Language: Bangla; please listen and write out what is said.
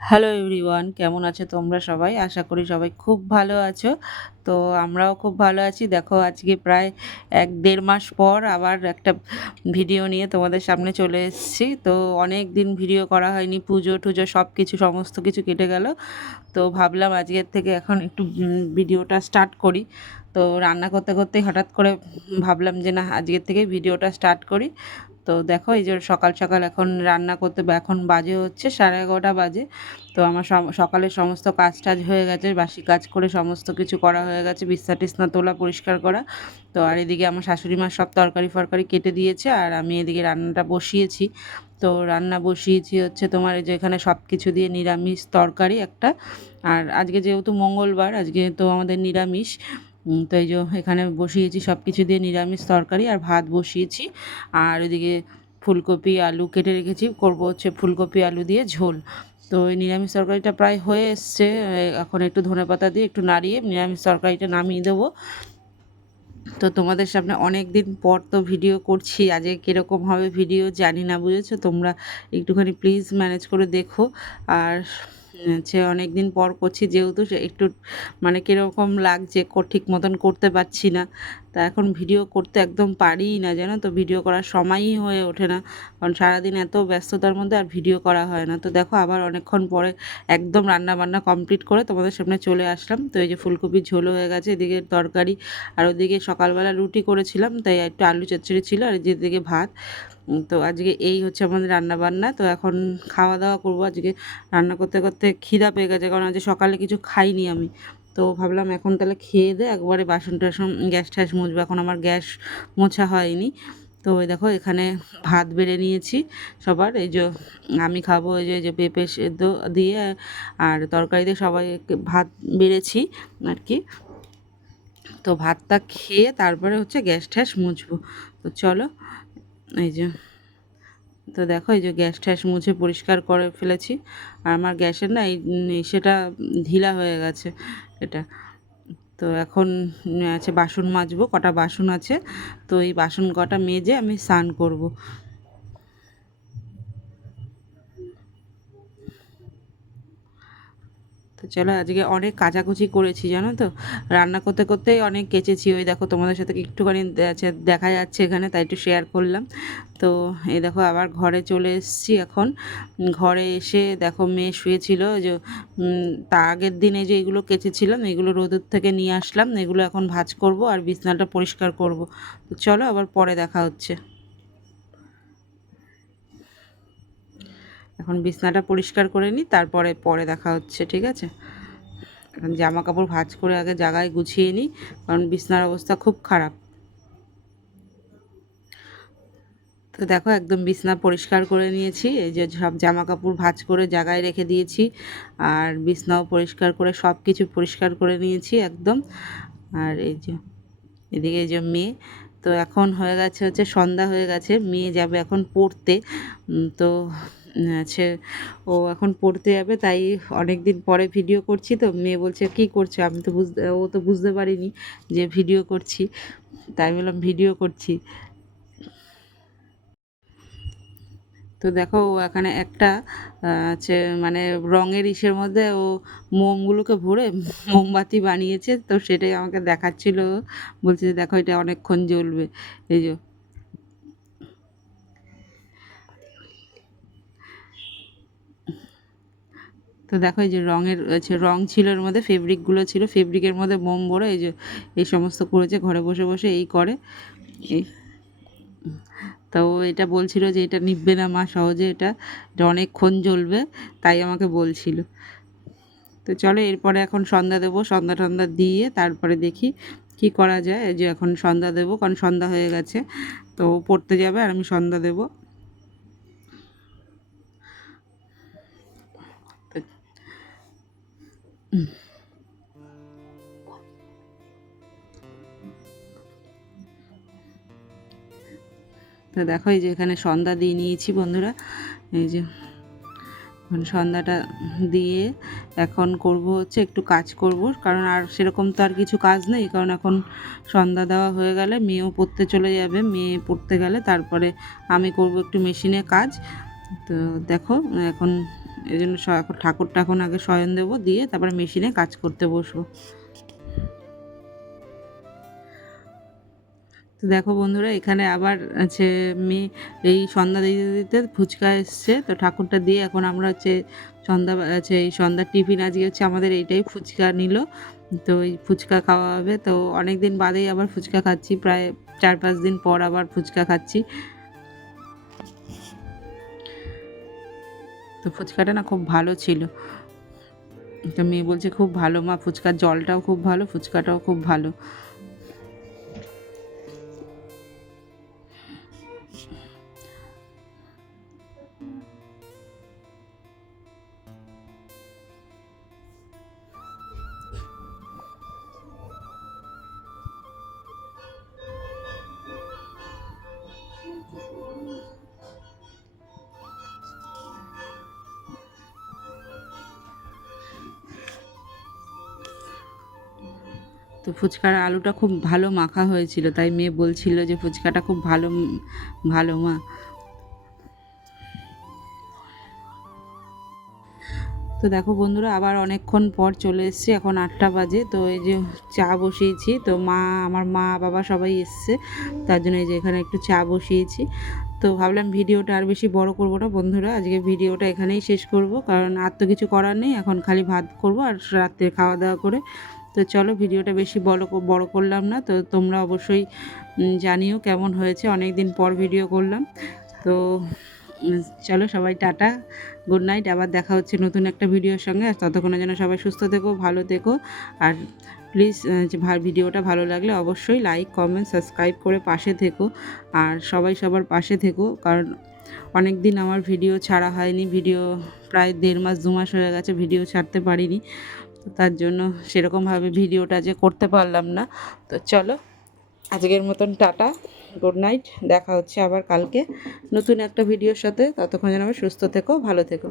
হ্যালো এভরিওয়ান কেমন আছো তোমরা সবাই? আশা করি সবাই খুব ভালো আছো। তো আমরাও খুব ভালো আছি। দেখো, আজকে প্রায় এক দেড় মাস পর আবার একটা ভিডিও নিয়ে তোমাদের সামনে চলে এসেছি। তো অনেক দিন ভিডিও করা হয়নি, পুজো টুজো সব কিছু সমস্ত কিছু কেটে গেল। তো ভাবলাম আজকের থেকে এখন একটু ভিডিওটা স্টার্ট করি। তো রান্না করতে করতেই হঠাৎ করে ভাবলাম যে না, আজকের থেকে ভিডিওটা স্টার্ট করি। তো দেখো এই যে সকাল সকাল এখন রান্না করতে এখন বাজে হচ্ছে সাড়ে এগারোটা বাজে। তো আমার সকালে সমস্ত কাজ টাজ হয়ে গেছে, বাসি কাজ করে সমস্ত কিছু করা হয়ে গেছে, বিছনা টিছনা তোলা, পরিষ্কার করা। তো আর এদিকে আমার শাশুড়ি মা সব তরকারি ফরকারি কেটে দিয়েছে আর আমি এদিকে রান্নাটা বসিয়েছি। তো রান্না বসিয়েছি হচ্ছে তোমার এই যে এখানে সব কিছু দিয়ে নিরামিষ তরকারি একটা। আর আজকে যেহেতু মঙ্গলবার, আজকে তো আমাদের নিরামিষ। তো এই যে এখানে বসিয়েছি সব কিছু দিয়ে নিরামিষ তরকারি আর ভাত বসিয়েছি। আর ওইদিকে ফুলকপি, আলু কেটে রেখেছি। করব হচ্ছে ফুলকপি, আলু দিয়ে ঝোল। তো এই নিরামিষ তরকারিটা প্রায় হয়ে এসছে। এখন একটু ধনে পাতা দিয়ে একটু নাড়িয়ে নিরামিষ তরকারিটা নামিয়ে দেবো। তো তোমাদের সামনে অনেক দিন পর তো ভিডিও করছি। আজকে কীরকম হবে ভিডিও জানি না, বুঝেছ? তোমরা একটুখানি প্লিজ ম্যানেজ করে দেখো। আর হচ্ছে অনেক দিন পর করছি, যেহেতু একটু মানে কীরকম লাগছে ঠিক মতন করতে পারছি না। তা এখন ভিডিও করতে একদম পারিই না, জানো তো? ভিডিও করার সময়ই হয়ে ওঠে না। কারণ সারাদিন এত ব্যস্ততার মধ্যে আর ভিডিও করা হয় না। তো দেখো, আবার অনেকক্ষণ পরে একদম রান্না বান্না কমপ্লিট করে তোমাদের সামনে চলে আসলাম। তো এই যে ফুলকপির ঝোল হয়ে গেছে, এদিকে তরকারি আর ওদিকে সকালবেলা রুটি করেছিলাম, তাই একটু আলু চচ্চড়ি ছিল আর যেদিকে ভাত। তো আজকে এই হচ্ছে আমাদের রান্না বান্না তো এখন খাওয়া দাওয়া করব আজকে। রান্না করতে করতে খিদা পেয়ে গেছে, কারণ আজকে সকালে কিছু খাইনি আমি। তো ভাবলাম এখন তাহলে খেয়ে দে, একবারে বাসন টাসন গ্যাস ট্যাস মুছবো। এখন আমার গ্যাস মোছা হয়নি। তো ওই দেখো, এখানে ভাত বেড়ে নিয়েছি সবার। এই যে আমি খাব, এই যে পেঁপে সেদ্ধ দিয়ে আর তরকারিতে সবাই ভাত বেড়েছি আর কি। তো ভাতটা খেয়ে তারপরে হচ্ছে গ্যাস ট্যাস মুছবো। তো চলো এই যে, তো দেখো এই যে গ্যাস ট্যাস মুছে পরিষ্কার করে ফেলেছি। আর আমার গ্যাসের না এই সেটা ঢিলা হয়ে গেছে এটা। তো এখন আছে বাসন মাজবো, কটা বাসন আছে। তো এই বাসন কটা মেজে আমি স্নান করব। তো চলো আজকে অনেক কাচাকুচি করেছি, জানো তো? রান্না করতে করতেই অনেক কেচেছি। ওই দেখো তোমাদের সাথে একটুখানি দেখা যাচ্ছে এখানে, তাই একটু শেয়ার করলাম। তো এই দেখো আবার ঘরে চলে এসেছি এখন। ঘরে এসে দেখো মেয়ে শুয়েছিল যে তা আগের দিনে যে এগুলো কেচেছিলাম, এগুলো রোদের থেকে নিয়ে আসলাম। এগুলো এখন ভাজ করব আর বিছনাটা পরিষ্কার করব। তো চলো আবার পরে দেখা হচ্ছে। এখন বিছনাটা পরিষ্কার করে নিই, তারপরে পরে দেখা হচ্ছে, ঠিক আছে? এখন জামা কাপড় ভাজ করে আগে জায়গায় গুছিয়ে নিই, কারণ বিছনার অবস্থা খুব খারাপ। তো দেখো, একদম বিছনা পরিষ্কার করে নিয়েছি, এই যে সব জামা কাপড় ভাজ করে জায়গায় রেখে দিয়েছি, আর বিছনাও পরিষ্কার করে সব কিছু পরিষ্কার করে নিয়েছি একদম। আর এই যে, এদিকে এই যে মেয়ে, তো এখন হয়ে গেছে হচ্ছে সন্ধ্যা হয়ে গেছে, মেয়ে যাবে এখন পড়তে তো আছে। ও এখন পড়তে যাবে, তাই অনেক দিন পরে ভিডিও করছি তো। মেয়ে বলছে, কী করছ? আমি তো বুঝতে, ও তো বুঝতে পারিনি যে ভিডিও করছি। তাই বললাম ভিডিও করছি। তো দেখো, ও এখানে একটা আছে মানে রঙের ইসের মধ্যে ও মোমগুলোকে ভরে মোমবাতি বানিয়েছে। তো সেটাই আমাকে দেখাচ্ছিল। বলছে দেখো, এটা অনেকক্ষণ জ্বলবে। এই যে তো দেখো এই যে রঙের রং ছিল এর মধ্যে ফেব্রিকগুলো ছিল ফেব্রিকের মধ্যে মোম ভরে এই যে এই সমস্ত করেছে, ঘরে বসে বসে এই করে। এই তো এটা বলছিল যে এটা নিববে না মা, সহজে এটা অনেকক্ষণ জ্বলবে, তাই আমাকে বলছিল। তো চলো এরপরে এখন সন্ধ্যা দেবো, সন্ধ্যা টন্ধ্যা দিয়ে তারপরে দেখি কি করা যায়। যে এখন সন্ধ্যা দেবো, কারণ সন্ধ্যা হয়ে গেছে, তো পড়তে যাবে আর আমি সন্ধ্যা দেবো। তো দেখো, এই যে এখানে সন্ধ্যা দিয়ে নিয়েছি বন্ধুরা। এই যে সন্ধ্যাটা দিয়ে এখন করব হচ্ছে একটু কাজ করব। কারণ আর সেরকম তো আর কিছু কাজ নেই, কারণ এখন সন্ধ্যা দেওয়া হয়ে গেলে মেয়েও পড়তে চলে যাবে, মেয়ে পড়তে গেলে তারপরে আমি করব একটু মেশিনে কাজ। তো দেখো, এখন এই জন্য ঠাকুরটা এখন আগে শয়ন দেবো, দিয়ে তারপরে মেশিনে কাজ করতে বসবো। তো দেখো বন্ধুরা, এখানে আবার হচ্ছে মেয়ে, এই সন্ধ্যা দিতে দিতে ফুচকা এসছে। তো ঠাকুরটা দিয়ে এখন আমরা হচ্ছে সন্ধ্যা, আছে এই সন্ধ্যার টিফিন আজকে হচ্ছে আমাদের এইটাই ফুচকা নিল। তো এই ফুচকা খাওয়া হবে। তো অনেক দিন বাদেই আবার ফুচকা খাচ্ছি, প্রায় চার পাঁচ দিন পর আবার ফুচকা খাচ্ছি। তো ফুচকাটা না খুব ভালো ছিল। তো মেয়ে বলছে, খুব ভালো মা, ফুচকার জলটাও খুব ভালো, ফুচকাটাও খুব ভালো। তো ফুচকার আলুটা খুব ভালো মাখা হয়েছিল, তাই মেয়ে বলছিল যে ফুচকাটা খুব ভালো ভালো মা। তো দেখো বন্ধুরা, আবার অনেকক্ষণ পর চলে এসেছি, এখন আটটা বাজে, তো এই যে চা বসিয়েছি, তো মা, আমার মা বাবা সবাই এসছে, তার জন্য এই যে এখানে একটু চা বসিয়েছি। তো ভাবলাম ভিডিওটা আর বেশি বড় করব না বন্ধুরা, আজকে ভিডিওটা এখানেই শেষ করব, কারণ আর তো কিছু করার নেই, এখন খালি ভাত করব আর রাত্রে খাওয়া দাওয়া করে তো চলো ভিডিওটা বেশি বড় বড় করলাম না, তো তোমরা অবশ্যই জানিও কেমন হয়েছে অনেক দিন পর ভিডিও করলাম। তো চলো সবাই টাটা, গুড নাইট, আবার দেখা হচ্ছে নতুন একটা ভিডিওর সঙ্গে, আর ততক্ষণে যেন সবাই সুস্থ থেকো, ভালো থেকো, আর প্লিজ ভিডিওটা ভালো লাগলে অবশ্যই লাইক কমেন্ট সাবস্ক্রাইব করে পাশে থেকো, আর সবাই সবার পাশে থেকো, কারণ অনেক দিন আমার ভিডিও ছাড়া হয়নি, ভিডিও প্রায় দেড় মাস, দু মাস হয়ে গেছে, ভিডিও ছাড়তে পারিনি। তো তার জন্য সেরকমভাবে ভিডিওটা যে করতে পারলাম না। তো চলো, আজকের মতন টাটা গুড নাইট দেখা হচ্ছে আবার কালকে নতুন একটা ভিডিওর সাথে। ততক্ষণ যেন সুস্থ থেকো, ভালো থেকো।